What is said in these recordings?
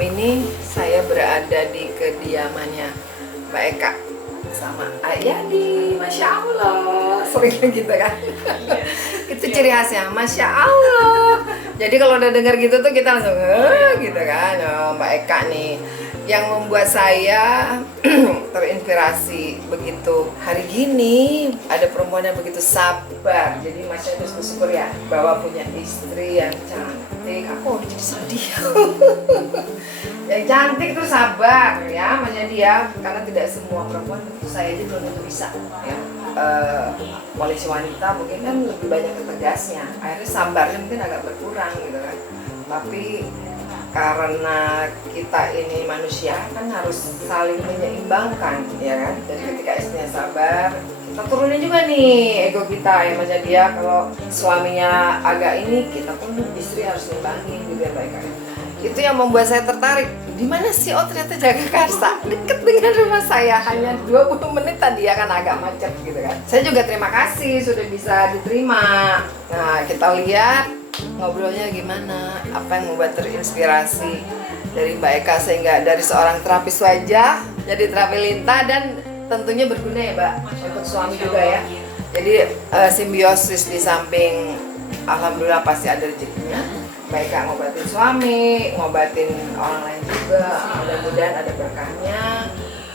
Malam ini saya berada di kediamannya Mbak Eka sama Ayadi. Masya Allah, sering gitu kan. Itu ciri khasnya, Masya Allah. Jadi kalau udah denger gitu tuh kita langsung gitu kan. Oh, Mbak Eka nih yang membuat saya terinspirasi begitu. Hari gini ada perempuan yang begitu sabar. Jadi Masya itu bersyukur ya bahwa punya istri yang cantik. Aku jadi sedih. Yang cantik tuh sabar ya, makanya dia karena tidak semua perempuan begitu, saya aja belum tentu bisa ya. Koalisi wanita mungkin kan lebih banyak ketegasnya, akhirnya sabarnya mungkin agak berkurang gitu kan. Tapi karena kita ini manusia kan harus saling menyeimbangkan ya kan. Jadi ketika istrinya sabar, kita turunin juga nih ego kita ya, macam dia kalau suaminya agak ini, kita pun istri harus ngimbangin gitu ya baik. Itu yang membuat saya tertarik. Di mana sih? Oh ternyata Jagakarsa, deket dengan rumah saya, hanya 20 menit tadi ya kan, agak macet gitu kan. Saya juga terima kasih sudah bisa diterima. Nah kita lihat ngobrolnya gimana, apa yang membuat terinspirasi dari Mbak Eka sehingga dari seorang terapis wajah jadi terapi linta, dan tentunya berguna ya Mbak untuk suami juga ya. Jadi simbiosis, di samping alhamdulillah pasti ada rezekinya. Mbak Eka ngobatin suami, ngobatin orang lain juga, mudah-mudahan ada berkahnya.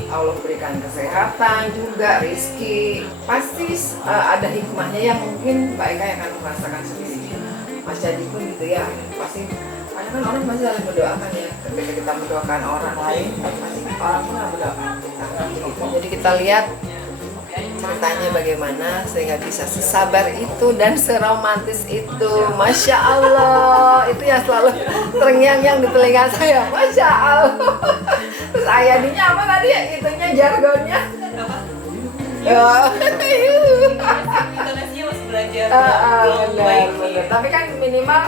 Allah berikan kesehatan juga, rezeki. Pasti ada hikmahnya yang mungkin Mbak Eka yang akan merasakan sendiri. Mas Jadi pun gitu ya, pasti karena kan orang masih saling mendoakan ya. Ketika kita mendoakan orang lain, pasti orang pun akan mendoakan kita. Jadi kita lihat ceritanya bagaimana sehingga bisa sesabar itu dan seromantis itu. Masya Allah, itu yang selalu terngiang-ngiang di telinga saya. Masya Allah. Terus Ayadinya apa tadi ya, itunya jargonnya intonasinya masih belajar benar. Tapi kan minimal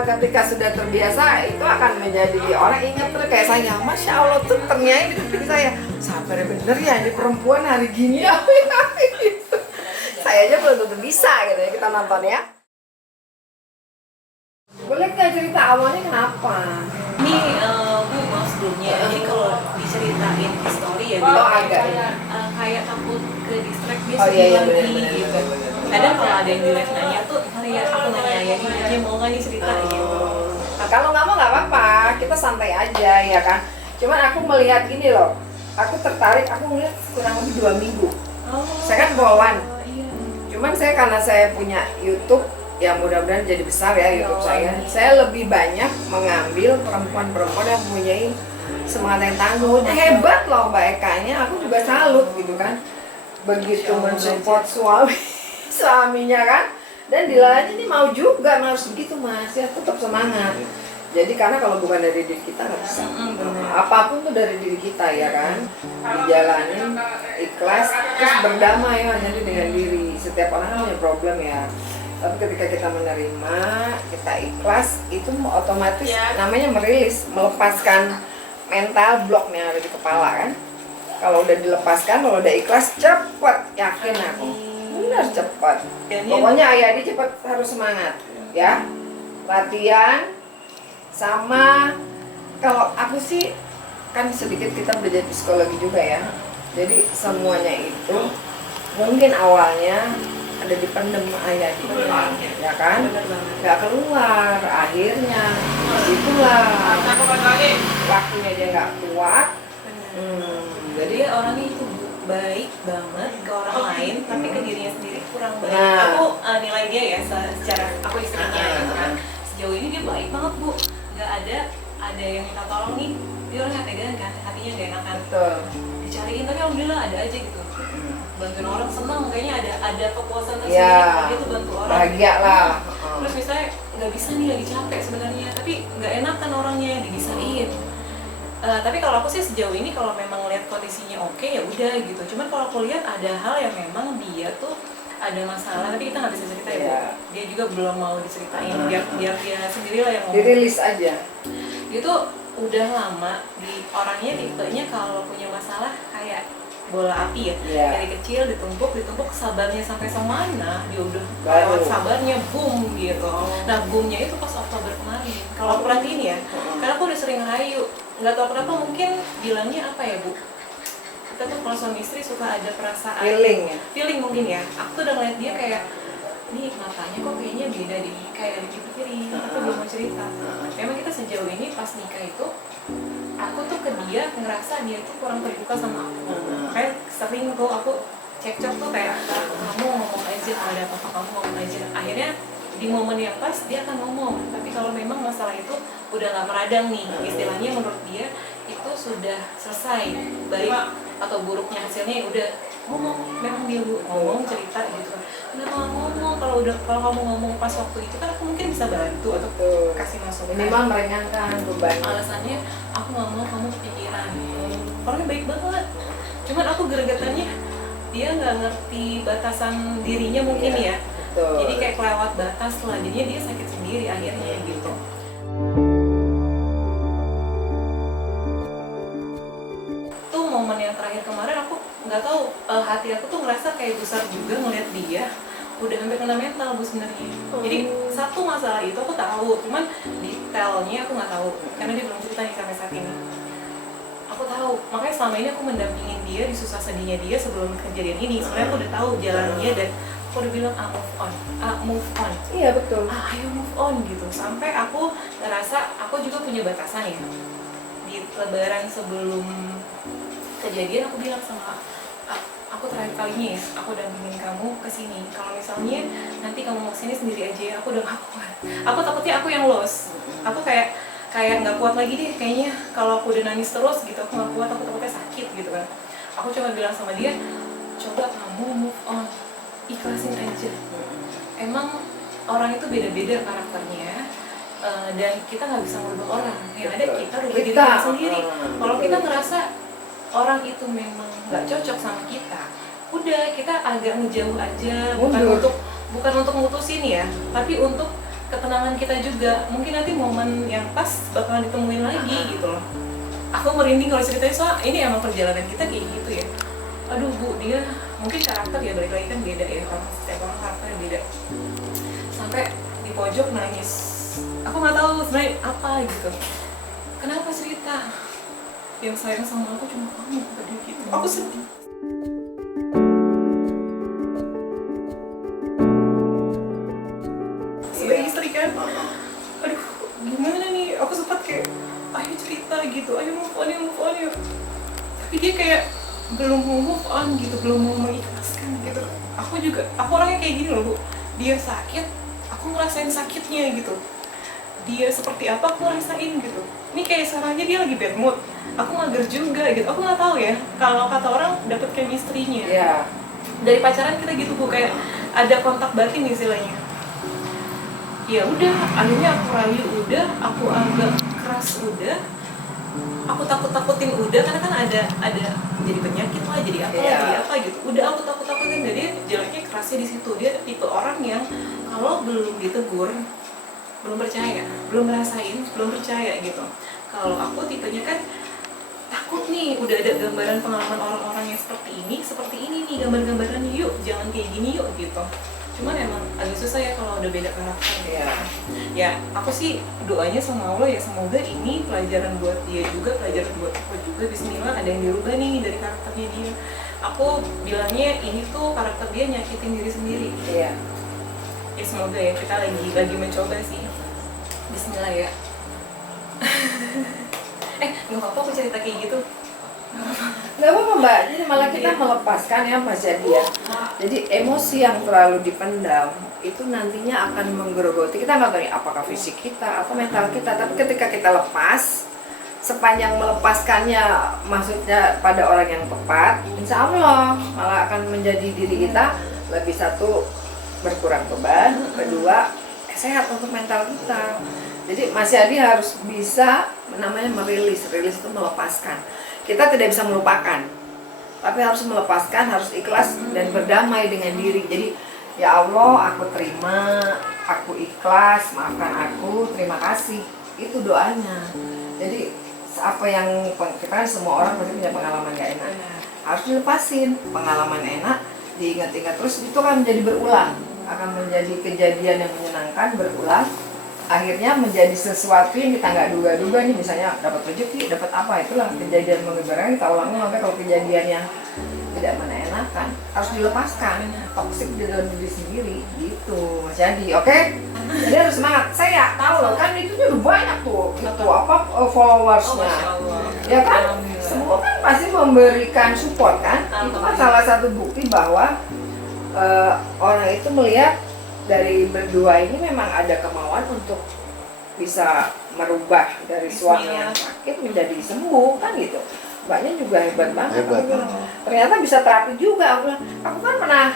ketika sudah terbiasa itu akan menjadi orang ingat terus kayak saya. Masya Allah tuh terngiang di kuping saya. Sabar bener ya ini perempuan hari gini ya. Saya aja belum tentu bisa gitu ya, kita nonton ya. Boleh nggak cerita awalnya kenapa? Ini Bu mau sebelumnya, jadi kalau diceritain history ya agak kayak takut ke distract dia iya, lagi bener, gitu. Kadang kalau ada yang di live nanya tuh, ya aku nanya ya dia mau nggak nih cerita gitu. Kalau nggak mau nggak apa-apa, kita santai aja ya kan. Cuman aku melihat gini loh, aku tertarik, aku ngeliat kurang lebih 2 minggu. Saya kan bawahan. Iya. Cuman saya karena saya punya YouTube, ya mudah-mudahan jadi besar ya YouTube saya lebih banyak mengambil perempuan-perempuan yang mempunyai semangat yang tangguh. Hebat loh Mbak Eka-nya, aku juga salut gitu kan. Begitu mensupport suaminya kan. Dan Dilalanya ini mau juga, harus begitu Mas, ya tetap semangat. Jadi karena kalau bukan dari diri kita nggak bisa. Apapun tuh dari diri kita ya kan. Dijalanin ikhlas, terus berdamai ya jadi dengan diri. Setiap orang kan punya problem ya. Tapi ketika kita menerima, kita ikhlas, itu otomatis namanya merilis, melepaskan mental block yang ada di kepala kan. Kalau udah dilepaskan, kalau udah ikhlas, cepet, yakin aku, benar cepet. Pokoknya Ayadi cepet harus semangat ya, latihan. Sama kalau aku sih kan sedikit kita belajar psikologi juga ya. Jadi semuanya itu mungkin awalnya ada dipendem Ayadi ya kan, nggak keluar, akhirnya itulah waktunya dia nggak kuat. Jadi orangnya itu baik banget ke orang lain, tapi ke dirinya sendiri kurang baik. Nah. Aku nilai dia ya secara aku istrinya gitu kan. Sejauh ini dia baik banget Bu, nggak ada yang minta tolong nih, dia orangnya tegaan kan, hatinya nggak enakan. Betul. Dicariin tapi alhamdulillah ada aja gitu. Bantuin orang seneng, kayaknya ada kepuasan tersendiri Ya, dia tuh bantu orang. bahagia lah. Terus misalnya nggak bisa nih, lagi capek sebenarnya, tapi nggak enakan orangnya dibisain. Tapi kalau aku sih sejauh ini kalau memang lihat kondisinya oke ya udah gitu. Cuman kalau aku lihat ada hal yang memang dia tuh ada masalah, tapi kita nggak bisa cerita ya Bu. Dia juga belum mau diceritain, biar dia sendirilah yang ngomong. Dirilis aja. Dia tuh udah lama di orangnya tipenya kalau punya masalah kayak bola api ya. Iya. Dari kecil ditumpuk sabarnya sampai semana dia udah Baru. lewat sabarnya boom gitu. Nah boomnya itu pas Oktober kemarin. Kalau aku perhatiin ya, karena aku udah sering ngerayu, nggak tahu kenapa mungkin bilangnya apa ya Bu? Kita tuh kalau suami istri suka ada perasaan feeling mungkin ya. Aku tuh udah ngeliat dia kayak ini matanya kok kayaknya beda deh, kayak dikiri-kiri, aku belum mau cerita. Memang kita sejauh ini pas nikah itu, aku tuh ke dia ngerasa dia tuh kurang terbuka sama aku. Kayak sering tuh aku cekcok tuh kayak kamu ngomong aja, kalau ada apa-apa kamu ngomong aja. Akhirnya di momen yang pas dia akan ngomong, tapi kalau memang masalah itu udah nggak meradang nih, istilahnya menurut dia itu sudah selesai, baik atau buruknya hasilnya udah ngomong, memang dia ngomong cerita gitu kan. Kenapa nggak ngomong? Kalau kamu ngomong pas waktu itu kan aku mungkin bisa bantu atau kasih masukan. Minimal meringankan beban. Alasannya aku nggak mau kamu kepikiran. Orangnya baik banget. Cuman aku gregetannya dia nggak ngerti batasan dirinya mungkin ya. Betul. Jadi kayak kelewat batas lah. Jadinya dia sakit sendiri akhirnya gitu. Tuh momen yang terakhir kemarin aku nggak tahu, hati aku tuh ngerasa kayak besar juga ngeliat dia udah hampir kena mental Bu sebenarnya. Jadi satu masalah itu aku tahu, cuman detailnya aku nggak tahu karena dia belum cerita nih sampai saat ini. Aku tahu, makanya selama ini aku mendampingin dia di susah sedihnya dia sebelum kejadian ini. Sebenarnya aku udah tahu jalannya dan aku udah bilang move on. Iya betul. Ayo move on gitu. Sampai aku ngerasa aku juga punya batasan ya. Di lebaran sebelum kejadian aku bilang sama aku terakhir kalinya ya, aku dampingin kamu ke sini. Kalau misalnya nanti kamu mau kesini sendiri aja ya, aku udah gak kuat. Aku takutnya aku yang lost. Aku kayak nggak kuat lagi deh kayaknya kalau aku udah nangis terus gitu. Aku nggak kuat, aku takutnya sakit gitu kan. Aku cuma bilang sama dia, coba kamu move on, ikhlasin aja. Emang orang itu beda-beda karakternya. Dan kita nggak bisa merubah orang. Yang ada kita rubah diri kita sendiri. Kalau kita ngerasa orang itu memang nggak cocok sama kita, udah kita agak ngejauh aja, bukan untuk mutusin ya, tapi untuk ketenangan kita juga. Mungkin nanti momen yang pas bakalan ditemuin lagi gitu loh. Aku merinding kalau ceritain soal ini emang perjalanan kita kayak gitu ya. Aduh Bu, dia mungkin karakter ya, balik lagi kan beda ya, setiap orang karakternya beda. Sampai di pojok nangis, aku nggak tahu sebenarnya apa gitu. Kenapa cerita? Yang sayang sama aku cuma kamu, tadi gitu. Aku sedih. Sebagai istri kan, aduh gimana nih? Aku sempat kayak, ayo cerita gitu, ayo move on yuk. Tapi dia kayak belum mau move on gitu, belum mau mengikhlaskan gitu. Aku orangnya kayak gini loh Bu. Dia sakit, aku ngerasain sakitnya gitu. Dia seperti apa aku ngerasain gitu. Ini kayak sekarang aja dia lagi bad mood, aku mager juga gitu. Aku nggak tahu ya kalau kata orang dapet chemistry-nya. Iya. Dari pacaran kita gitu Bu, kayak ada kontak batin istilahnya. Ya udah, akhirnya aku rayu udah, aku agak keras udah, aku takutin udah, karena kan ada jadi penyakit lah, jadi apa gitu. Udah aku takutin, jadi jeleknya kerasnya di situ. Dia tipe orang yang kalau belum ditegur belum percaya, belum ngerasain, belum percaya gitu. Kalau aku tipenya kan takut nih, udah ada gambaran pengalaman orang-orang yang seperti ini nih gambar-gambarannya, yuk jangan kayak gini yuk gitu. Cuman emang agak susah ya kalau udah beda karakter. Ya aku sih doanya sama Allah ya, semoga ini pelajaran buat dia juga, pelajaran buat aku juga. Bismillah ada yang dirubah nih dari karakternya dia. Aku bilangnya ini tuh karakter dia nyakitin diri sendiri. Iya. Ya semoga ya, kita lagi mencoba sih. Bismillah ya. Nggak apa-apa aku cerita kayak gitu. Nggak apa-apa Mbak, jadi malah kita melepaskan ya Mas Jadi ya. Jadi emosi yang terlalu dipendam itu nantinya akan menggerogoti. Kita nggak tahu nih apakah fisik kita atau mental kita, tapi ketika kita lepas, sepanjang melepaskannya maksudnya pada orang yang tepat, insya Allah malah akan menjadi diri kita lebih, satu berkurang beban, kedua sehat untuk mental kita. Jadi Mas Yadi harus bisa namanya merilis itu melepaskan. Kita tidak bisa melupakan, tapi harus melepaskan, harus ikhlas dan berdamai dengan diri. Jadi ya Allah, aku terima, aku ikhlas, maafkan aku, terima kasih. Itu doanya. Jadi apa yang kita kan semua orang pasti punya pengalaman gak enak. harus dilepasin. Pengalaman enak diingat-ingat terus itu kan menjadi berulang, akan menjadi kejadian yang menyenangkan berulang, akhirnya menjadi sesuatu yang kita nggak duga-duga nih, misalnya dapat rezeki, dapat apa, itulah kejadian mengembirakan, kita ulangi sampai kalau kejadian yang tidak mengenakan harus dilepaskan, toksik di dalam diri sendiri gitu Mas Yadi. Oke? Jadi harus semangat. Saya tahu loh kan itu udah banyak tuh itu apa followersnya, ya kan? Semua kan pasti memberikan support kan? Itu kan salah satu bukti bahwa orang itu melihat dari berdua ini memang ada kemauan untuk bisa merubah dari suami yang sakit menjadi sembuh kan gitu. Mbaknya juga hebat banget. Ternyata bisa terapi juga. Aku kan pernah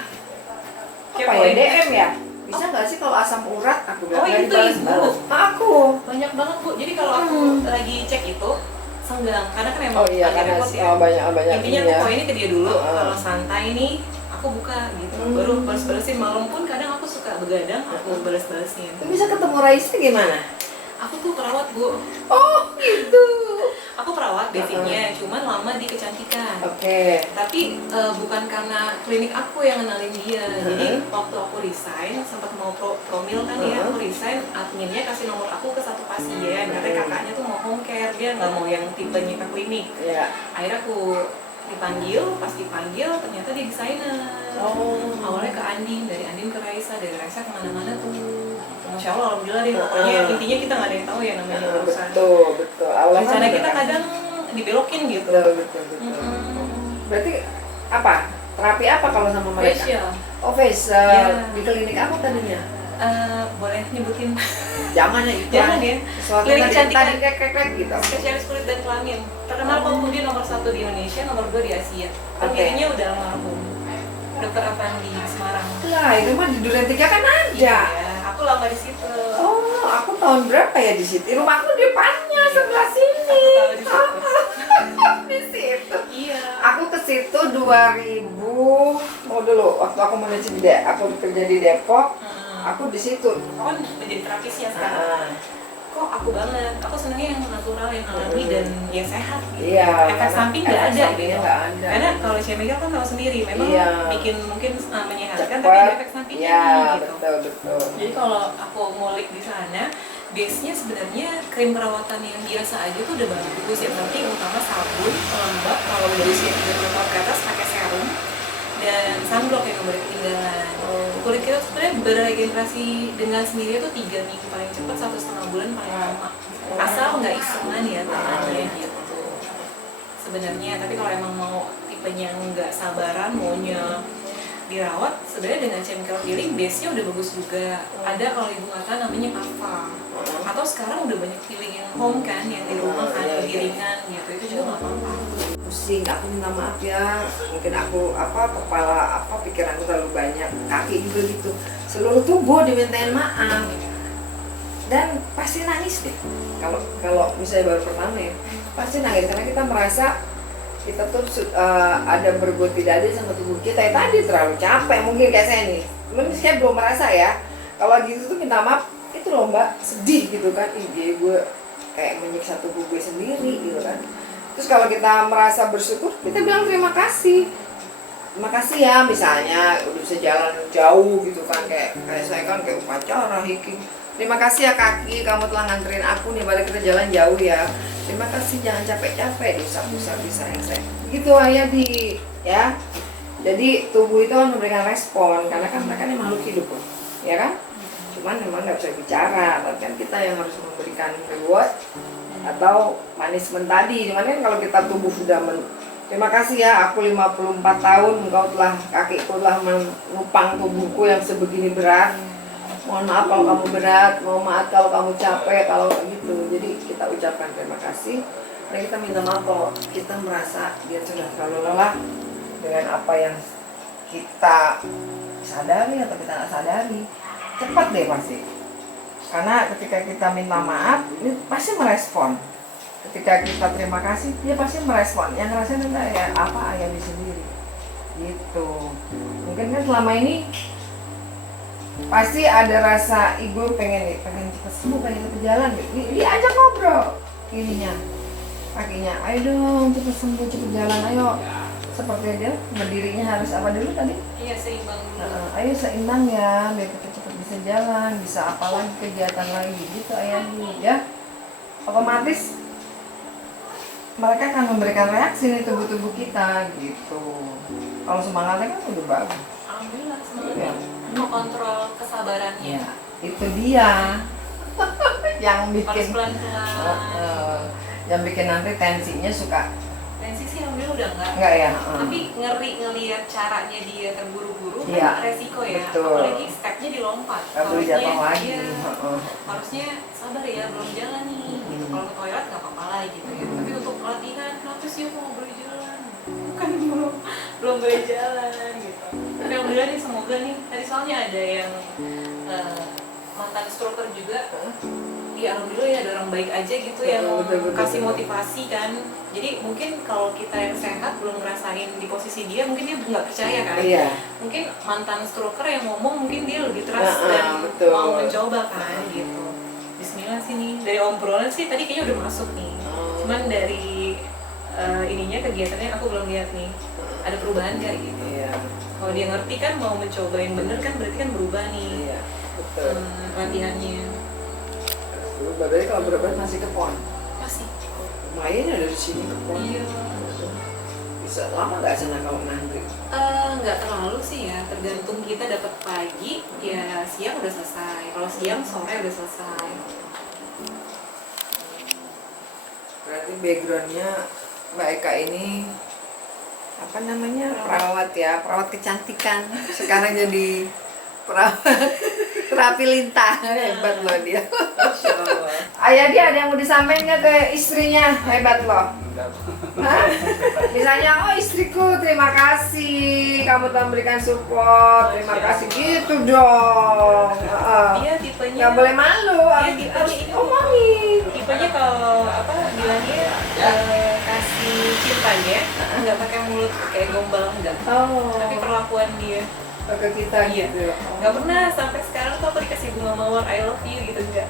apa ya DM ya. Bisa nggak sih kalau asam urat aku bilang itu ibu. Aku Banyak banget Bu. Jadi kalau aku lagi cek itu senggang karena kan emang agak repot ya. Banyak intinya aku poinnya ke dia dulu. Kalau santai nih aku buka gitu. Baru beres-beresin malam pun kadang aku suka begadang aku beres-beresin. Bisa ketemu Raisa gimana? Aku tuh perawat Bu. Oh gitu. Aku perawat basicnya, cuman lama di kecantikan. Oke. Tapi bukan karena klinik aku yang ngenalin dia. Jadi waktu aku resign, sempat mau promil kan ya, aku resign, adminnya kasih nomor aku ke satu pasien. Katanya kakaknya tuh mau home care, dia nggak mau yang tipenya ke klinik. Akhirnya aku dipanggil, pas dipanggil ternyata dia desainer. Awalnya ke Andin, dari Andin ke Raisa, dari Raisa kemana-mana tuh. Masya Allah, alhamdulillah deh. Pokoknya intinya kita nggak ada yang tahu ya namanya urusan. Betul. Rencana kita kadang dibelokin gitu. Betul. Berarti apa? Terapi apa kalau sama mereka? Facial. Oh facial. Di klinik apa tadinya? Boleh nyebutin? Jangan ya itu. Jangan ya. Klinik kecantikan krek gitu. Spesialis kulit dan kelamin. Terkenal kok dia nomor 1 di Indonesia, nomor 2 di Asia. Pendirinya udah almarhum. Dokter Avandi di Semarang. Lah itu mah di Duren 3 kan ada. Iya, aku lama di situ. Oh, aku tahun berapa ya di situ? Rumahku depannya sebelah sini. Di situ. Iya. Aku ke situ 2000. Oh dulu waktu aku manajer di aku kerja di Depok. Aku di situ. Aku kan menjadi terapis ya sekarang. Kok aku banget. Aku senangnya yang natural, yang alami dan yang sehat. Gitu. Iya. Efek samping nggak ada gitu. Nggak ada. Karena kalau chemical kan tahu sendiri, memang bikin mungkin menyehatkan, tapi ada efek sampingnya gitu. Betul. Jadi kalau aku ngulik di sana, base-nya sebenarnya krim perawatan yang biasa aja tuh udah bagus. Yang penting utama sabun, pelembab, kalau udah usia 30 tahun ke atas pakai serum dan sunblock yang nggak boleh ketinggalan. Kulit kita sebenarnya beregenerasi dengan sendiri tuh 3 minggu paling cepat, 1,5 bulan paling lama. Asal nggak isengan ya tangannya gitu. Sebenarnya, tapi kalau emang mau tipenya nggak sabaran, maunya dirawat, sebenarnya dengan chemical peeling base-nya udah bagus juga. Ada kalau ibu kata namanya PAVA. Atau sekarang udah banyak peeling yang home kan, yang di rumah kan, lebih ringan gitu. Itu juga nggak apa-apa. Pusing, aku minta maaf ya. Mungkin aku kepala pikiranku terlalu banyak, kaki juga gitu. Seluruh tubuh dimintain maaf. Dan pasti nangis deh. Kalau misalnya baru pertama ya, pasti nangis karena kita merasa kita tuh ada berbuat tidak adil sama tubuh kita ya, tadi terlalu capek mungkin kayak saya nih, saya belum merasa ya kalau gitu tuh minta maaf itu loh Mbak, sedih gitu kan, jadi gue kayak menyiksa tubuh gue sendiri gitu kan. Terus kalau kita merasa bersyukur, kita bilang terima kasih ya, misalnya udah bisa jalan jauh gitu kan, kayak saya kan kayak upacara hiking, terima kasih ya kaki, kamu telah nganterin aku nih, balik kita jalan jauh ya. Terima kasih, jangan capek-capek, diusap-usap bisa yang saya. Gitu Ayadi, ya. Jadi tubuh itu kan memberikan respon, karena kan mereka ini makhluk hidup, ya kan? Cuman memang nggak bisa bicara, tapi kan kita yang harus memberikan reward atau punishment tadi. Cuman kan kalau kita tubuh sudah terima kasih ya, aku 54 tahun, kakiku telah menopang tubuhku yang sebegini berat. Mohon maaf kalau kamu berat, mohon maaf kalau kamu capek, kalau gitu. Jadi kita ucapkan terima kasih dan kita minta maaf kalau kita merasa dia sudah terlalu lelah dengan apa yang kita sadari atau kita nggak sadari. Cepat deh pasti. Karena ketika kita minta maaf, ini pasti merespon. Ketika kita terima kasih, dia pasti merespon. Yang ngerasain enggak ya apa ayah di sendiri. Gitu. Mungkin kan selama ini pasti ada rasa ego pengen cepat sembuh, pengen cepat jalan gitu. Dia ajak ngobrol ininya kakinya, ayo dong cepat sembuh, cepat jalan, ayo seperti dia berdirinya harus apa dulu tadi? Iya, seimbang dulu. Ayo seimbang ya, biar kita cepat bisa jalan, bisa apa lagi kegiatan lagi gitu Ayadi ya. Otomatis mereka akan memberikan reaksi nih tubuh-tubuh kita gitu. Kalau semangatnya kan udah bagus. Alhamdulillah semangatnya. Ya. Mau kontrol kesabarannya. Ya, itu dia yang Harus bikin pelan-pelan. yang bikin nanti tensinya suka Tensi sih alhamdulillah udah enggak ya. Tapi ngeri ngelihat caranya dia terburu-buru Iya, kan resiko ya. betul. Apalagi stepnya dilompat. Nggak boleh jatuh lagi. Iya, harusnya sabar ya, belum jalan nih. Gitu. Kalau ke toilet nggak apa-apa lah gitu ya. Tapi untuk pelatihan, kenapa sih aku nggak boleh jalan? Bukan belum boleh jalan gitu. Tapi alhamdulillah nih, semoga nih. Tadi soalnya ada yang mantan stroker juga. Iya, alhamdulillah ya ada orang baik aja gitu yang Betul. kasih motivasi kan. Jadi mungkin kalau kita yang sehat belum ngerasain di posisi dia, mungkin dia nggak percaya kan. Iya. Mungkin mantan stroker yang ngomong mungkin dia lebih trust dan betul. mau mencoba kan gitu. Bismillah sih nih, dari obrolan sih tadi kayaknya udah masuk nih. Cuman dari ininya kegiatannya aku belum lihat nih ada perubahan nggak gitu. Iya. Kalau dia ngerti kan mau mencoba yang bener kan berarti kan berubah nih. Iya, betul. Latihannya Berarti kalau berobat masih ke PON. masih. Lumayan ya dari sini ke PON. Iya. Bisa lama nggak sana kalau ngantri? Nggak terlalu sih ya, tergantung kita dapat pagi, ya siang udah selesai. Kalau siang sore udah selesai. Berarti backgroundnya Mbak Eka ini apa namanya, perawat ya, perawat kecantikan. Sekarang jadi perawat terapi lintah, hebat loh dia. Ayah dia ada yang mau disampaikan nggak ke istrinya, hebat loh. Hah? Misalnya, oh istriku terima kasih, kamu telah memberikan support, terima kasih gitu dong. Dia tipenya Nggak boleh malu, Dia harus tipenya ini. omongin. tipenya kalau apa bilangnya kasih cintanya nggak pakai mulut kayak gombal enggak, Oh, tapi perlakuan dia ke kita Iya. gitu. nggak pernah sampai sekarang tuh aku dikasih bunga mawar I love you gitu enggak.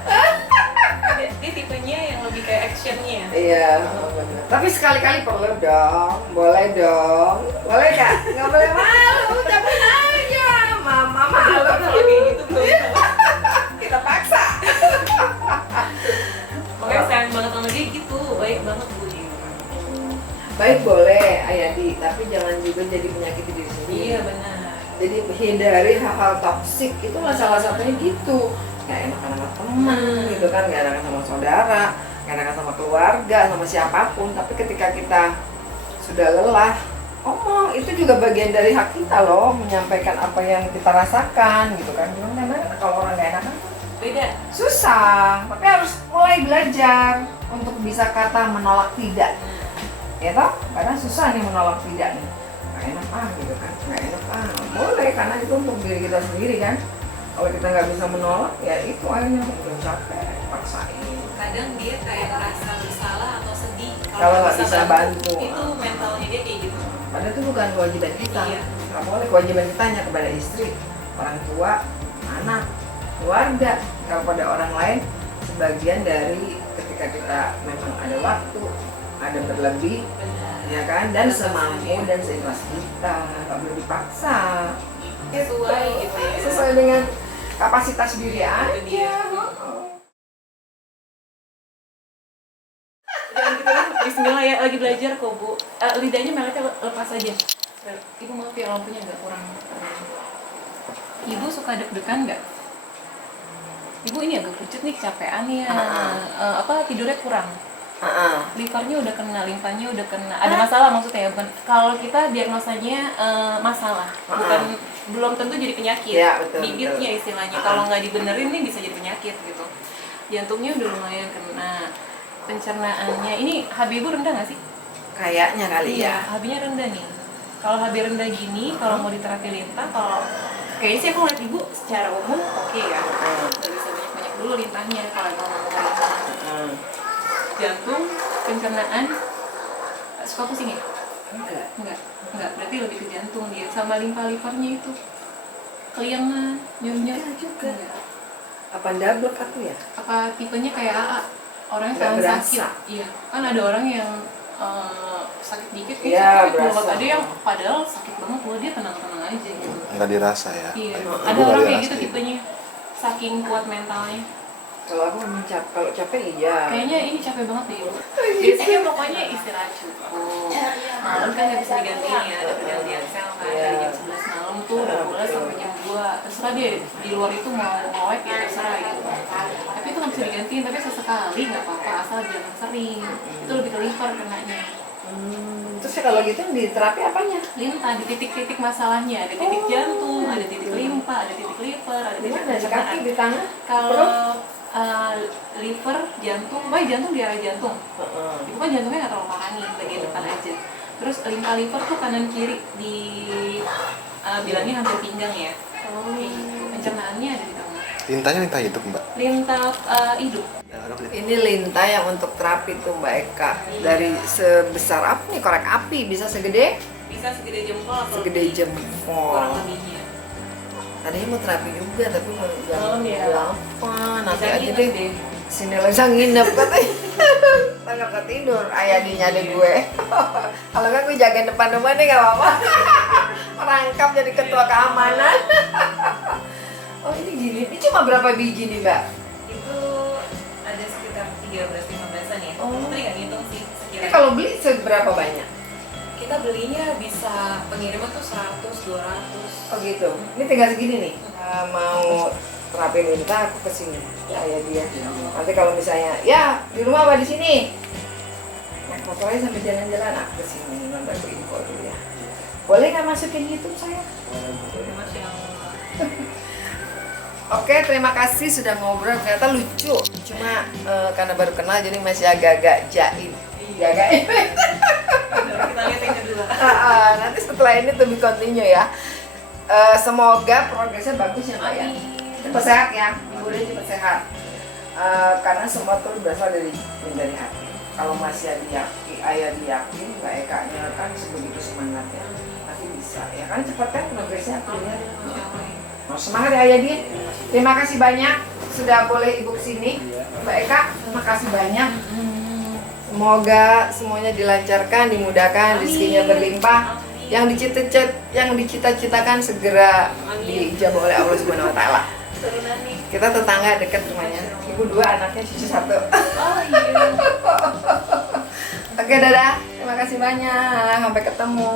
dia tipenya yang lebih kayak actionnya. Iya, benar. Tapi sekali-kali perlu dong, boleh dong, boleh nggak? Nggak boleh malu, ucapin aja, mama malu. Kalau kayak gitu belum. Kita paksa. Makanya sayang banget sama dia gitu, baik banget Bu dia. Baik boleh, Ayadi, tapi jangan juga jadi menyakiti diri sendiri. Iya benar. Jadi hindari hal-hal toksik, itu salah satunya gitu. Nggak enakan sama teman gitu kan, nggak enakan sama saudara, nggak enakan sama keluarga, sama siapapun. Tapi ketika kita sudah lelah, omong, itu juga bagian dari hak kita loh, menyampaikan apa yang kita rasakan gitu kan. Cuman karena kalau orang nggak enakan Beda. susah, tapi harus mulai belajar untuk bisa kata menolak tidak. Ya toh, karena susah nih menolak tidak nih. Nggak enak gitu kan, nggak enak boleh, karena itu untuk diri kita sendiri kan. Kalau kita nggak bisa menolak, ya itu akhirnya udah capek, paksain. Kadang dia kayak merasa bersalah atau sedih Kalau nggak bisa bantu. Itu mentalnya dia kayak gitu. Padahal itu bukan kewajiban kita. Iya. Nggak boleh, kewajiban kita hanya kepada istri, orang tua, anak, keluarga. Kalau pada orang lain, sebagian dari ketika kita memang ada waktu, ada berlebih, Benar. ya kan, dan Batas semampu dia. dan seikhlas kita, nggak boleh dipaksa. Sesuai gitu ya. Sesuai dengan kapasitas diri Itu dia. aja. Jangan gitu kan. Bismillah ya, lagi belajar kok Bu. Lidahnya meletnya lepas aja. Ibu maaf ya, lampunya agak kurang. Ibu suka deg-degan nggak? Ibu ini agak pucet nih, kecapean ya. Tidurnya kurang. Livernya udah kena, limfanya udah kena. Ada masalah maksudnya ya, bukan. Kalau kita diagnosanya masalah, bukan belum tentu jadi penyakit. Ya, betul, Bibitnya betul. istilahnya. Kalau nggak dibenerin nih bisa jadi penyakit gitu. Jantungnya udah lumayan kena. Pencernaannya ini HB Ibu rendah nggak sih? Kayaknya kali ya. HB-nya rendah nih. Kalau HB rendah gini, kalau mau diterapi lintah, kalau kayaknya sih aku lihat Ibu secara umum oke ya. Nggak bisa banyak-banyak dulu lintahnya kalau emang mau lintah. Jantung, pencernaan, suka pusing ya? Enggak, berarti lebih ke jantung dia. Sama limfa-limfanya itu keliangan, nyunyut juga. Enggak. Apa double aku ya? Apa tipenya kayak AA? Orangnya Nggak paling berasa. sakit. Iya, kan ada orang yang sakit dikit Iya, sakit banget. berasa. Ada yang padahal sakit banget loh, dia tenang-tenang aja gitu. Nggak dirasa ya. Iya, Ibu ada nggak orang kayak dirasa gitu ibu. tipenya, saking kuat mentalnya. Kalau aku memang kalau capek iya. Kayaknya ini capek banget deh ibu. Biasanya pokoknya istirahat cukup. Malam kan nggak bisa digantiin ya, ada pergantian sel kan dari jam 11 malam tuh udah boleh sampai jam 2. Terserah dia di luar itu mau ngowek ya terserah gitu. Tapi itu nggak bisa digantiin, tapi sesekali nggak apa-apa asal jangan sering. Itu lebih ke liver kenanya. Terus ya kalau gitu di terapi apanya? Lintah di titik-titik masalahnya, ada titik jantung, ada titik limpa, ada titik liver, ada Di titik mana? Di kaki, di tangan? Kalau liver, jantung, jantung di area jantung. Heeh. Itu kan jantungnya nggak terlalu parah nih, bagian depan aja. Terus limpa liver tuh kanan kiri di bilangnya hampir pinggang ya. Pencernaannya ada di tengah. Lintahnya lintah hidup mbak. Lintah hidup. Ini lintah yang untuk terapi tuh Mbak Eka. Dari sebesar apa nih korek api bisa segede Bisa segede jempol atau segede kurang jempol. lebihnya. Tadinya mau terapi juga tapi mau Malam ya. apa nanti Bisa aja nginep deh. deh. Sini lagi bisa nginep katanya. Nggak bisa tidur. Ayadinya ada gue. Kalau nggak gue jagain depan rumah nih nggak apa-apa. Merangkap jadi ketua keamanan. Oh ini gini. Ini cuma berapa biji nih Mbak? Itu ada sekitar 13-15an ya. Oh. Tapi nggak ngitung sih Ini sekiranya. kalau beli seberapa banyak? Kita belinya bisa pengiriman tuh 100-200. Oh gitu. Ini tinggal segini nih. Mau terapi lintah aku kesini. Ya dia. Nanti kalau misalnya ya di rumah apa di sini? Naik motor aja sampai jalan-jalan aku kesini. Nanti aku info dulu ya. Boleh nggak masukin YouTube saya? Masya Allah. Oke, terima kasih sudah ngobrol. Ternyata lucu. Cuma karena baru kenal jadi masih agak-agak jaim. Jagain. Kita lihat yang kedua. Nanti setelah ini to be continue ya. Semoga progresnya bagus ya Mbak ya. Cepat sehat ya, Ibu udah cepat sehat. Karena semua tuh berasal dari hati. Kalau masih ayah diyakin, Mbak Eka nya kan sebegitu semangatnya, pasti bisa. Ya kan cepat kan progresnya aku lihat. Mau semangat ya ayah dia. Terima kasih banyak sudah boleh Ibu kesini, Mbak Eka. Terima kasih banyak. Semoga semuanya dilancarkan, dimudahkan, rezekinya berlimpah. Yang dicita-citakan segera diijabah oleh Allah Subhanahu wa taala. Kita tetangga dekat rumahnya. Ibu 2, anaknya cucu 1. Oh iya. Oke, dadah. Terima kasih banyak. Sampai ketemu.